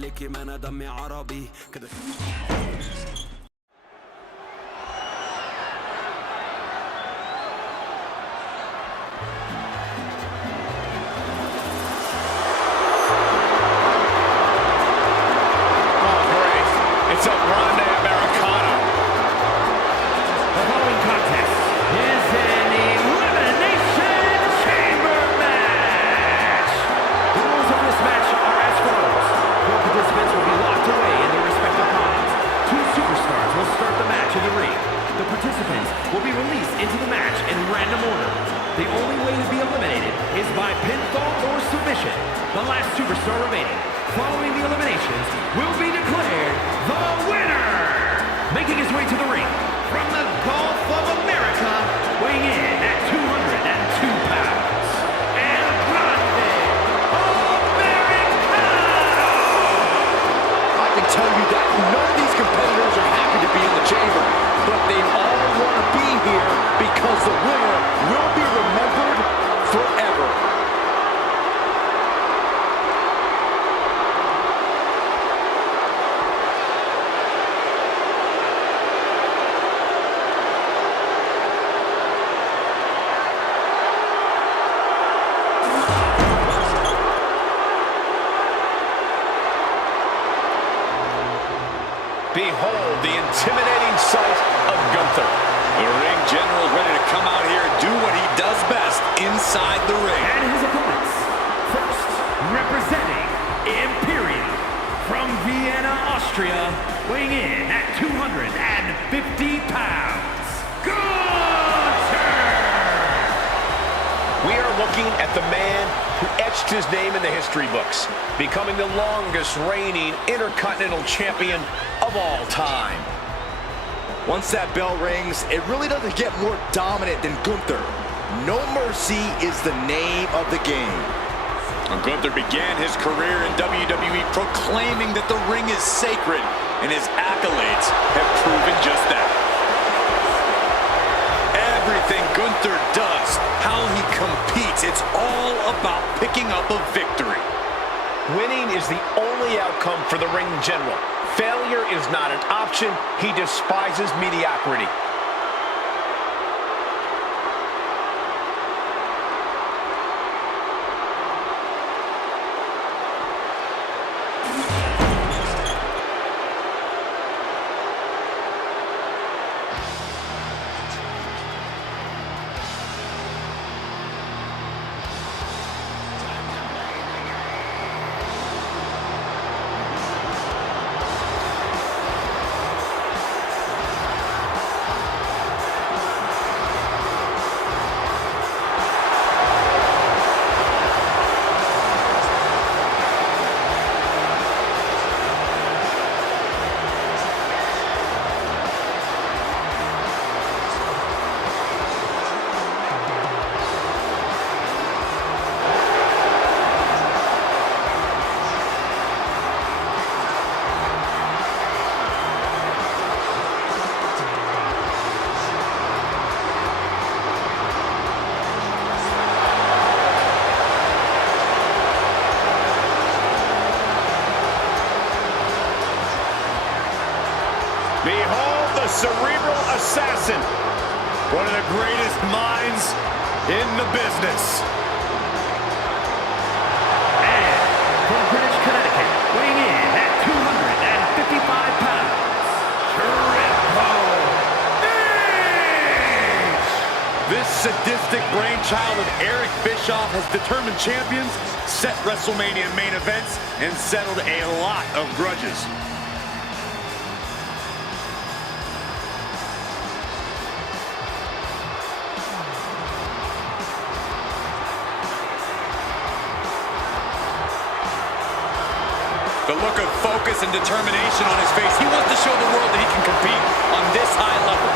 عليكي ما انا دمي عربي كده. It's a grande Americana. The following contest is an Elimination Chamber match. The rules of this match are as follows. 4 participants will be locked away in their respective pods. 2 superstars will start the match in the ring. The participants will be released into the match in random order. The only way to be eliminated is by pinfall or submission. The last superstar remaining following the eliminations will be declared the winner. Making his way to the ring from the Gulf of America, weighing in at 202 pounds, El Grande Americano. I can tell you that none of these competitors are happy to be in the chamber, but they all want to be here because the winner will be remembered forever. Behold the intimidating sight of Gunther. The ring general is ready to come out here and do what he does best inside the ring. And his opponents, first representing Imperium from Vienna, Austria, weighing in at 250 pounds, Gunther! We are looking at the man who etched his name in the history books, becoming the longest reigning Intercontinental Champion of all time. Once that bell rings, it really doesn't get more dominant than Gunther. No Mercy is the name of the game. Gunther began his career in WWE proclaiming that the ring is sacred, and his accolades have proven just that. Everything Gunther does, how he competes, it's all about picking up a victory. Winning is the only outcome for the ring general. Failure is not an option. He despises mediocrity. Behold the cerebral assassin, one of the greatest minds in the business. And from Greenwich, Connecticut, weighing in at 255 pounds, Triple H! This sadistic brainchild of Eric Bischoff has determined champions, set WrestleMania main events, and settled a lot of grudges. The look of focus and determination on his face. He wants to show the world that he can compete on this high level.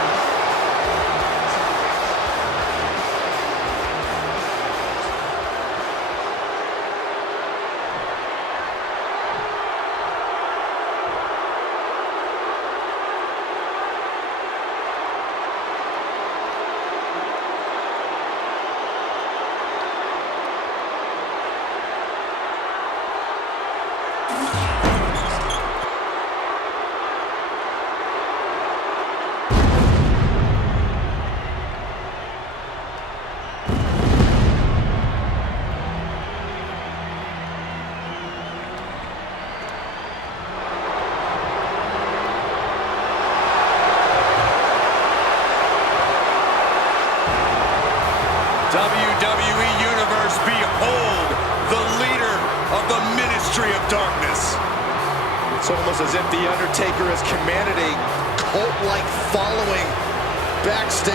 ministry of darkness. It's almost as if The Undertaker has commanded a cult-like following backstage.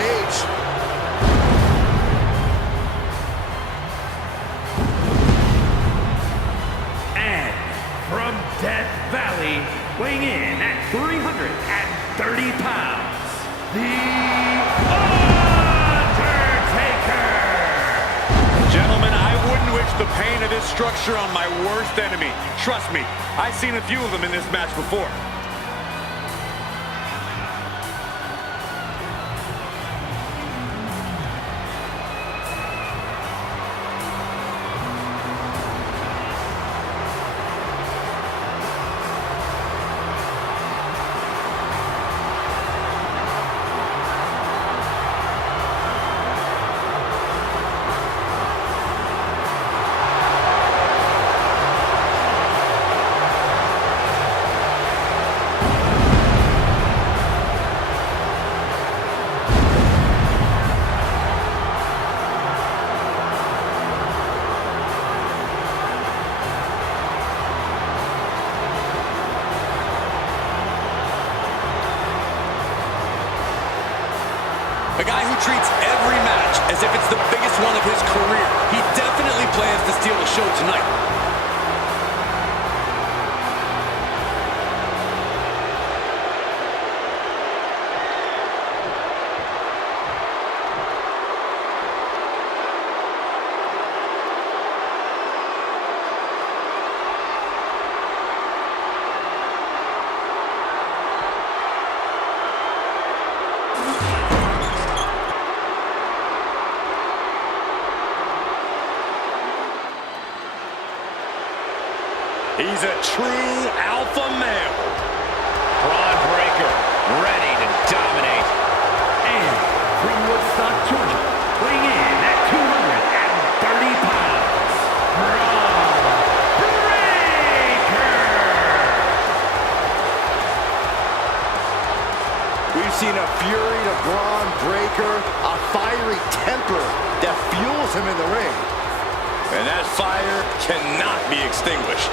And from Death Valley, weighing in at 330 pounds, The Undertaker! Gentlemen, I wouldn't wish the pain of this structure on my worst enemy. Trust me, I've seen a few of them in this match before. A guy who treats every match as if it's the biggest one of his career. He definitely plans to steal the show tonight. He's a true alpha male. Braun Breaker, ready to dominate. And from Woodstock, Georgia, weighing in at 230 pounds, Braun Breaker! We've seen a fury to Braun Breaker, a fiery temper that fuels him in the ring. And that fire cannot be extinguished.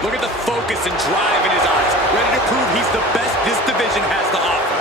Look at the focus and drive in his eyes, ready to prove he's the best this division has to offer.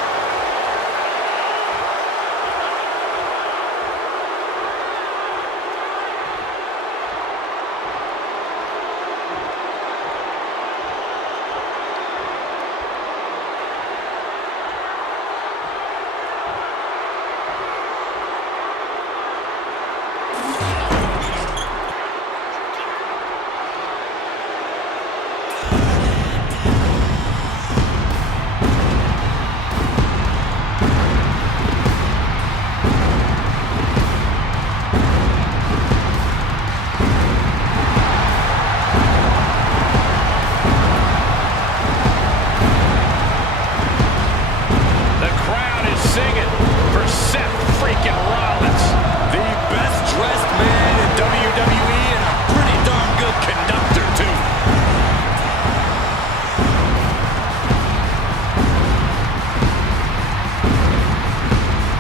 Singing for Seth freaking Rollins, the best dressed man in WWE and a pretty darn good conductor too.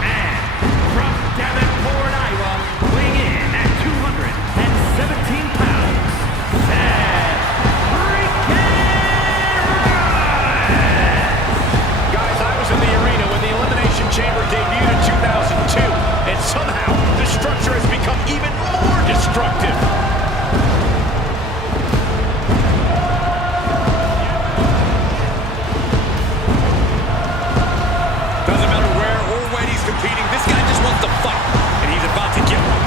And from Davenport, Iowa, weighing in at 217 pounds, Seth freaking Rollins! Guys, I was in the arena when the Elimination Chamber debuted in 2002, and somehow the structure has become even more destructive. Doesn't matter where or when he's competing, this guy just wants to fight, and he's about to get one.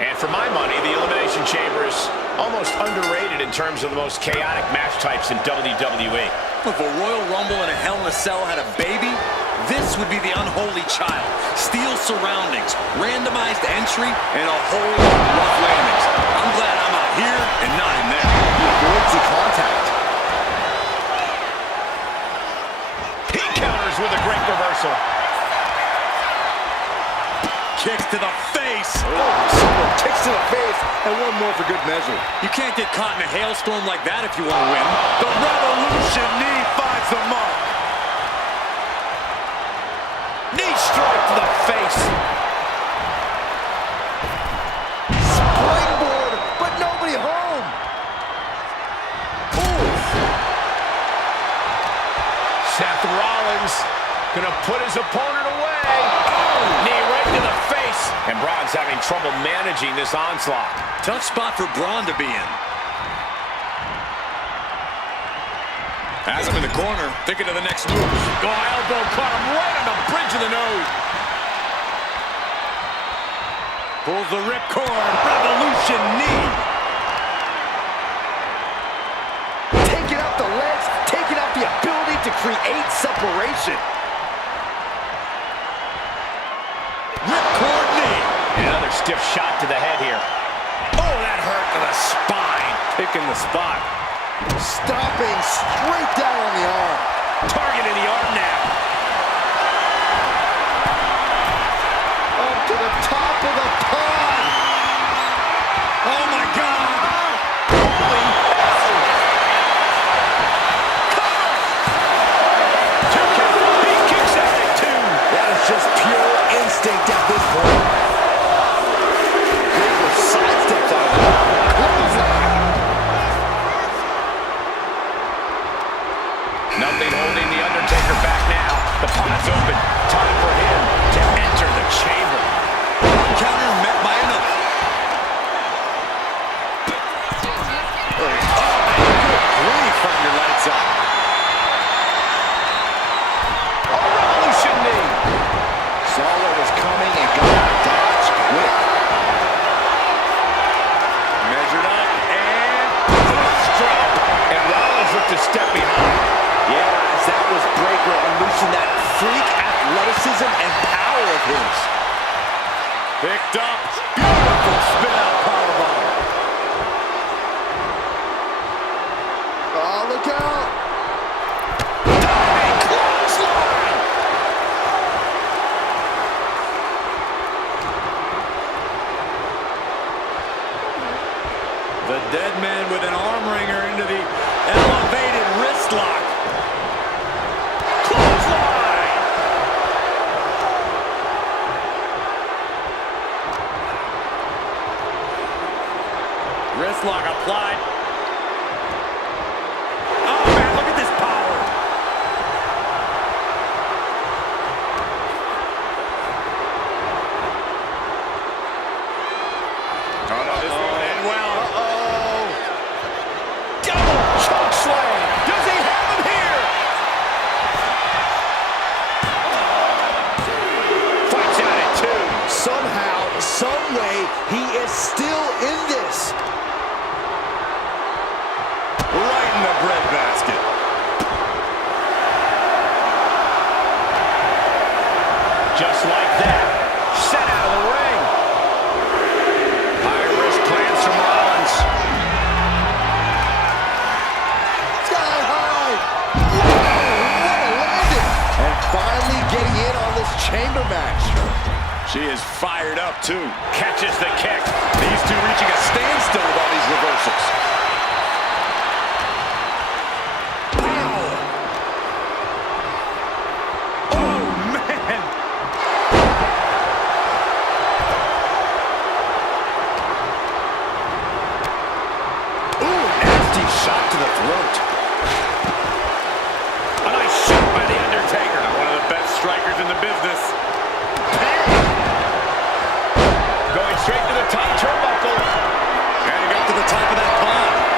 And for my money, the Elimination Chamber is almost underrated in terms of the most chaotic match types in WWE. If a Royal Rumble and a Hell in a Cell had a baby, this would be the unholy child. Steel surroundings, randomized entry, and a whole lot of rough landings. I'm glad I'm out here and not in there. He avoids the contact. He counters with a great reversal. Kicks to the face. Super kicks to the face, and one more for good measure. You can't get caught in a hailstorm like that if you want to win. The Revolution knee finds the mark. Knee strike to the face. Springboard, but nobody home. Oof. Seth Rollins gonna put his opponent away. Knee right to the face. And Braun's having trouble managing this onslaught. Tough spot for Braun to be in. Has him in the corner, thinking of the next move. Oh, elbow caught him right on the bridge of the nose. Pulls the ripcord. Revolution knee. Taking out the legs, taking out the ability to create separation. Ripcord knee. Another stiff shot to the head here. Oh, that hurt to the spine. Picking the spot. Stomping straight down on the arm. Targeting the arm now. Up to the top of the pond. Oh, my God. Holy he kicks out at 2. That is just pure instinct at this point. Big with sidesteps out of it. Nothing holding the Undertaker back now. The pot's open. Time for him to enter the chamber. Counter met by another. Grief on your lights up. Oh, Revolution knee. Saw what was coming and got out of dodge quick. Measured up and fist drop. And Rollins looked to step behind. Yeah, as that was Breaker unleashing that freak athleticism and power of his. Picked up. Beautiful spin out powerbomb. Oh, look out. Diving clothesline. The Deadman with an arm wringer into the elevated wrist lock. Clothesline. Wrist lock applied. Oh, man, look at this power. Oh, no, this won't end well. Double choke slam. Does he have him here? Fights out at 2. Somehow, some way, he is still in this. Right in the breadbasket. Just like that. Set out of the ring. High risk plans from Rollins. Sky high. Whoa, what a landing. And finally getting in on this chamber match. She is fired up, too. Catches the kick. These two reaching a standstill with all these reversals. Oh, man. Ooh, nasty shot to the throat. A nice shot by the Undertaker. One of the best strikers in the business. Going straight to the top turnbuckle. And he got to the top of that pond.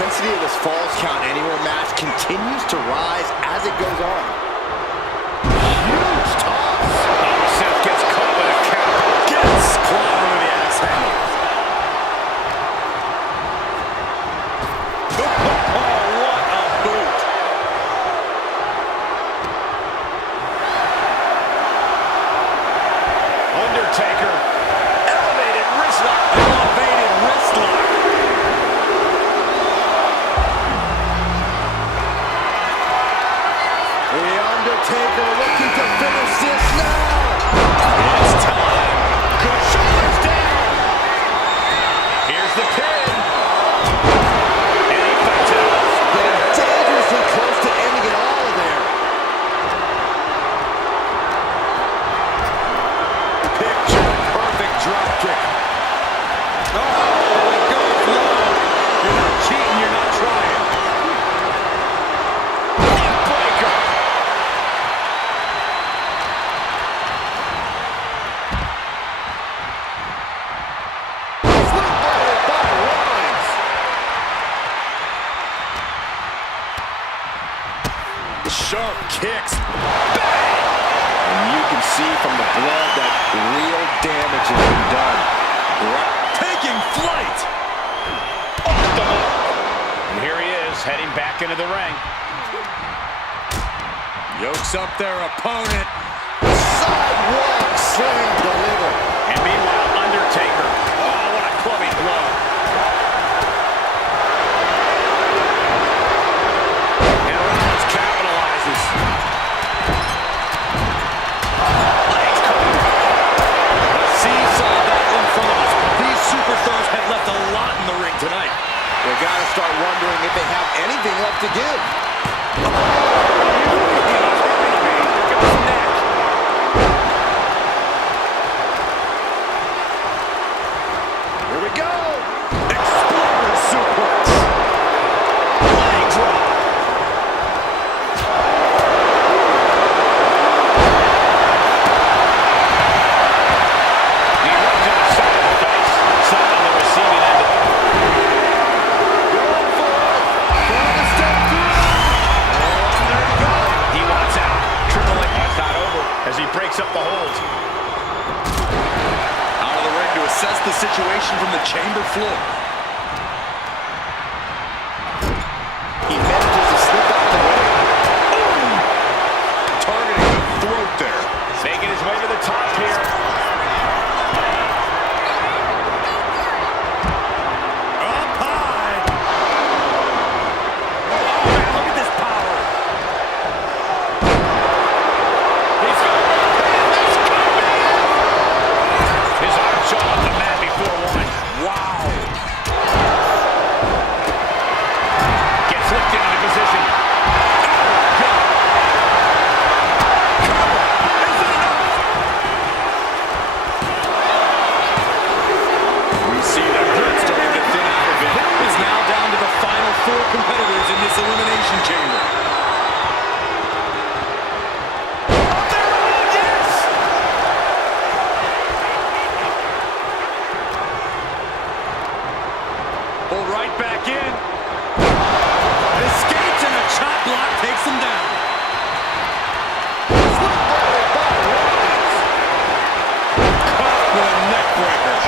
intensity of this Falls Count Anywhere match continues to rise as it goes on. Huge toss. Seth gets caught with a count. Gets clawed with the axe handle. Oh, what a boot. Undertaker. Elevated wrist lock. Elevated wrist lock. The Undertaker looking to finish this now. It's time. Good shoulders down. Here's the pin. And he fights it off. Getting dangerously close to ending it all there. Picture perfect drop kick. Oh, it goes low. You're not cheating, you're not trying. Neckbreaker. Sweet-buttered by Rollin'S. Sharp kicks. Bang! And you can see from the blood that real damage has been done. Taking flight! Off the mark. And here he is, heading back into the ring. Yokes up their opponent. Sidewalk slam delivered. And meanwhile, Undertaker. Oh, what a clubbing blow. And Rollin'S capitalizes. Legs coming hard. A seesaw battle in front of us. These superstars have left a lot in the ring tonight. They gotta start wondering if they have anything left to give. Here we go. Exploder suplex. Leg drop. He runs to the side of the face. Seth on the receiving end of it. Going for it. Trying to step through. Oh, there he goes. He wants out. Triple H. That's not over as he breaks up the hold. Out of the ring to assess the situation from the chamber floor. He manages to slip out the way. Targeting the throat there. Making his way to the top here. Up high. Oh, man, look at this power. He's got this coming. His arm shot off the mat before one. Wow. Gets lifted into position. We see the hurt starting to thin out a bit. It's now down to the final 4 competitors in this elimination chamber. Yes! Pulled right back in. Escapes and a chop block takes him down. Sweet-buttered by Rollin'S. Caught with a neck breaker.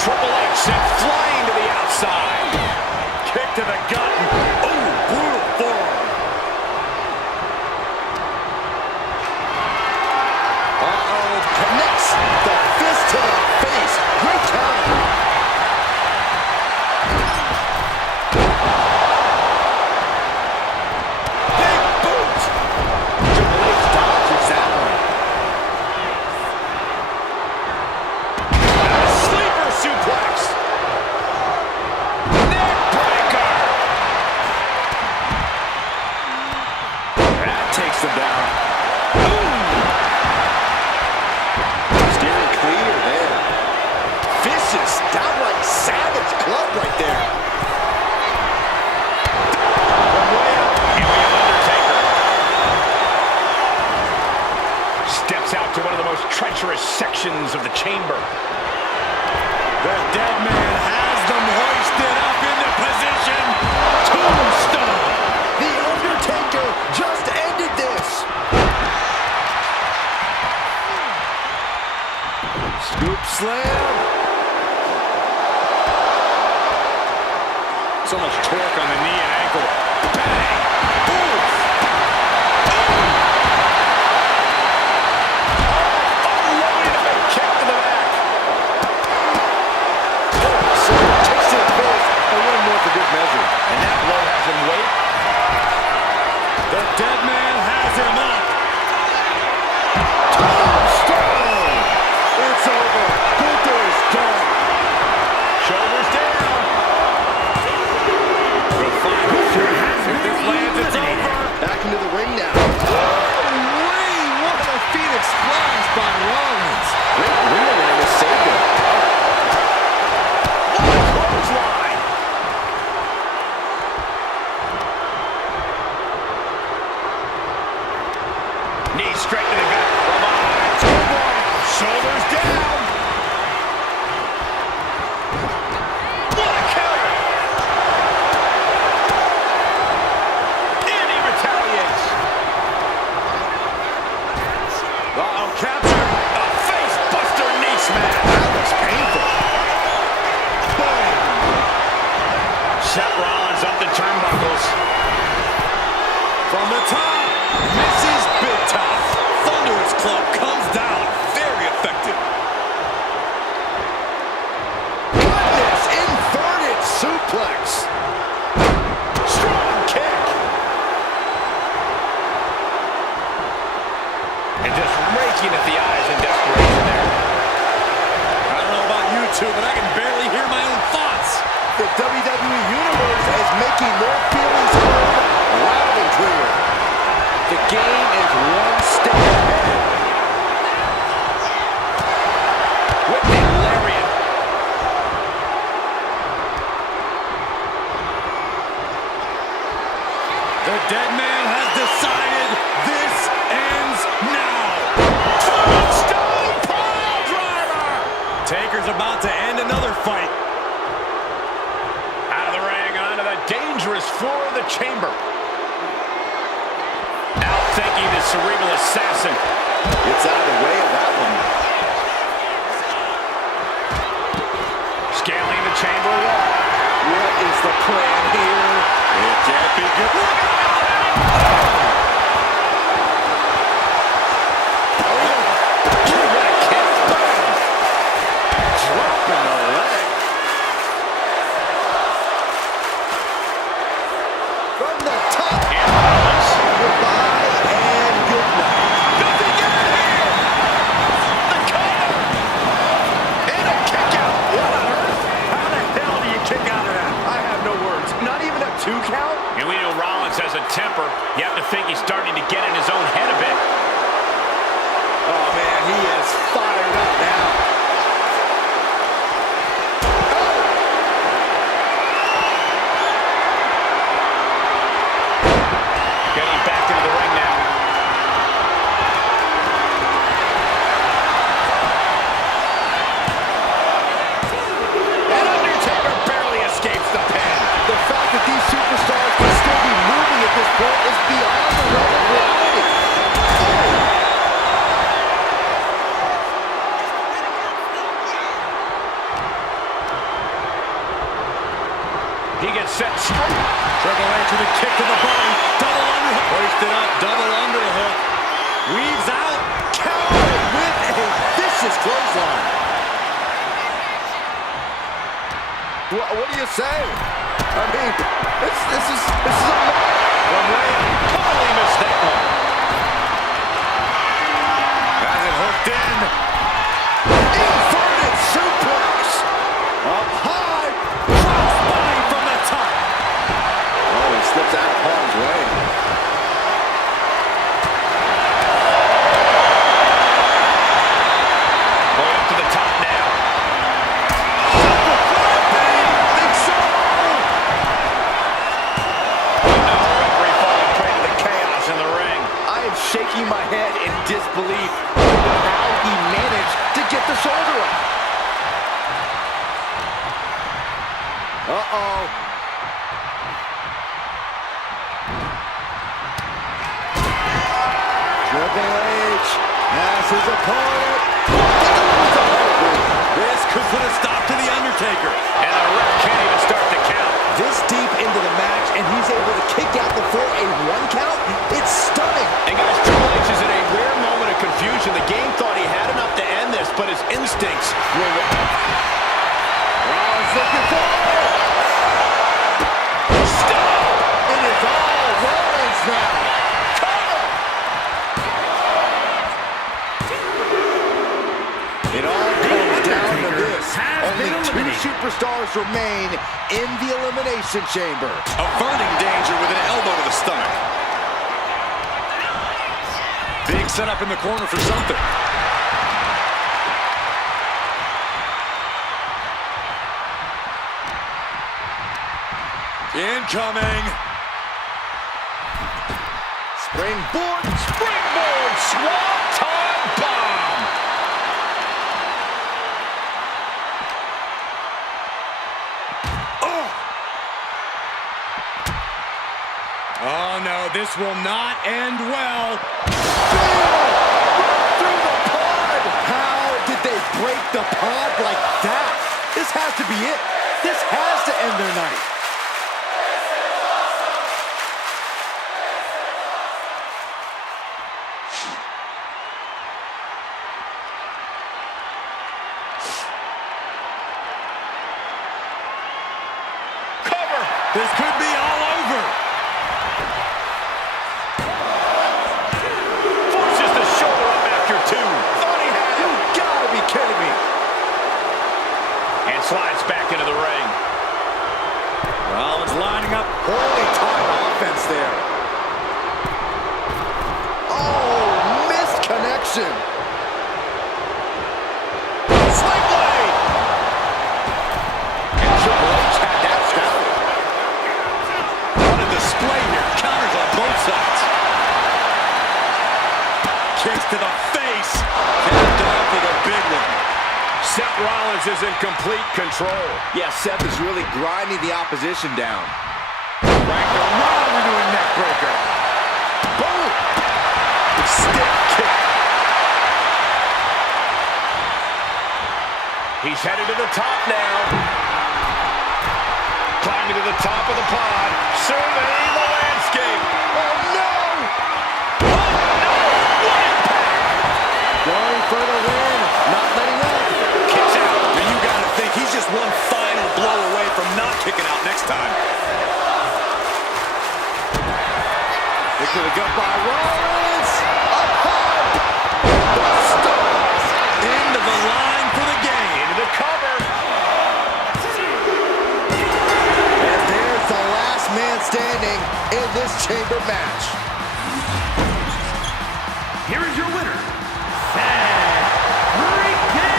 Triple H sent flying to the outside. Kick to the gut. Oh, brutal forearm. Uh-oh. Connects the fist to the face. Great counter. Big boot. Triple H dodges that one. Sleeper suplex. Neckbreaker. That takes him down. Steering clear there. Vicious, downright savage club right there. Here we have Undertaker. Steps out to one of the most treacherous sections of the chamber. The Deadman has them hoisted up into position. Tombstone. The Undertaker just ended this. Scoop slam. So much torque on the knee and ankle. Bang! Oof! Unloaded a kick to the back. So takes it first and one more for good measure. And that blow has him wait. The Deadman has him up. Tombstone. It's over. Gunther is done. Shoulders down. The finisher has been eliminated. Back into the ring now. What a Phoenix splash by Rollins. Great ring awareness saved him. Clothesline. Knee straight to the gut. Shoulders down. What a counter. And he retaliates. Uh-oh, capture. A face buster knee smash. That was painful. Boom. Seth Rollins up the turnbuckles. From the top, misses big time. Thunderous club comes down. Very effective. Goodness, inverted suplex. Strong kick. And just raking at the eyes in desperation there. I don't know about you two, but I can barely hear my own thoughts. The WWE Universe is making their feelings heard loud and clear. The game is one step ahead. Whipping lariat. The Deadman has decided this ends now. Tombstone pile driver. Taker's about to end another fight. Out of the ring, onto the dangerous floor of the chamber. Outthinking the cerebral assassin. Gets out of the way of that one. Scaling the chamber wall. What is the plan here? It can't be good. What a kick. Dropping the leg. From the top. And Rollins. Goodbye and good night. Nothing in here. The cover. And a kick out. What on earth? How the hell do you kick out of that? I have no words. Not even a 2 count? And we know Rollins has a temper. You have to think he's starting to get in his own head a bit. Oh, man, he is fired up now. Getting back into the ring now. And Undertaker barely escapes the pin. The fact that these superstars can still be moving at this point is beyond the realm of reality. He gets set straight. Triple H with a kick to the body. Double underhook. Hoisted up. Double underhook. Weaves out. Countered with a vicious clothesline. What do you say? I mean, this is a From Ray, totally missed that one. Has it hooked in. inverted suplex. Up high. Crossbody from the top. Oh, he slips out of harm's way. Going up to the top now. Think so. No referee falling prey to the chaos in the ring. my head in disbelief over how he managed to get the shoulder up. Uh-oh. Triple H has his opponent. This could put a stop to The Undertaker. And the ref can't even start the count. This deep into the match, and he's able to kick out before a 1 count? It's stunning. And guys, Triple H is in a rare moment of confusion. The game thought he had enough to end this, but his instincts were wrong. Rollins looking for it. Stop! It is all Rollins now. It all comes down to this. Only 2 superstars remain in the Elimination Chamber. Averting danger with an elbow to the stomach. Big setup in the corner for something. Incoming. Springboard. Springboard Swanton Bomb! Oh no, this will not end well. Right through the pod. How did they break the pod like that? This has to be it. This has to end their night. Cover! This could be all over. Forces the shoulder up after 2. Thought he had it. You gotta be kidding me. And slides back into the ring. Rollins lining up. Holy time offense there. Oh, missed connection. Sling blade! And Triple H had that scouted. What a display here. Counters on both sides. Kicks to the face. Capped off with a big one. Seth Rollins is in complete control. Yeah, Seth is really grinding the opposition down. Racked around into a neck breaker. Boom! Stick kick. He's headed to the top now. Climbing to the top of the pod. Surveying the landscape. Oh, no! Oh, no! What impact! Going for the win. Not letting up. Kicks out. And you gotta think he's just one final blow away from not kicking out next time. It could have got by Rollins. Up high. The Stars. End of the line for the game. Into the cover. And there's the last man standing in this chamber match. Here is your winner, Seth freaking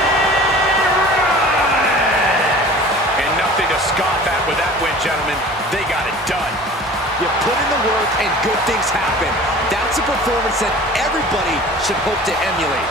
Rollins. And nothing to scoff at with that win, gentlemen. They got it done. You put in the work and good things happen. That's a performance that everybody should hope to emulate.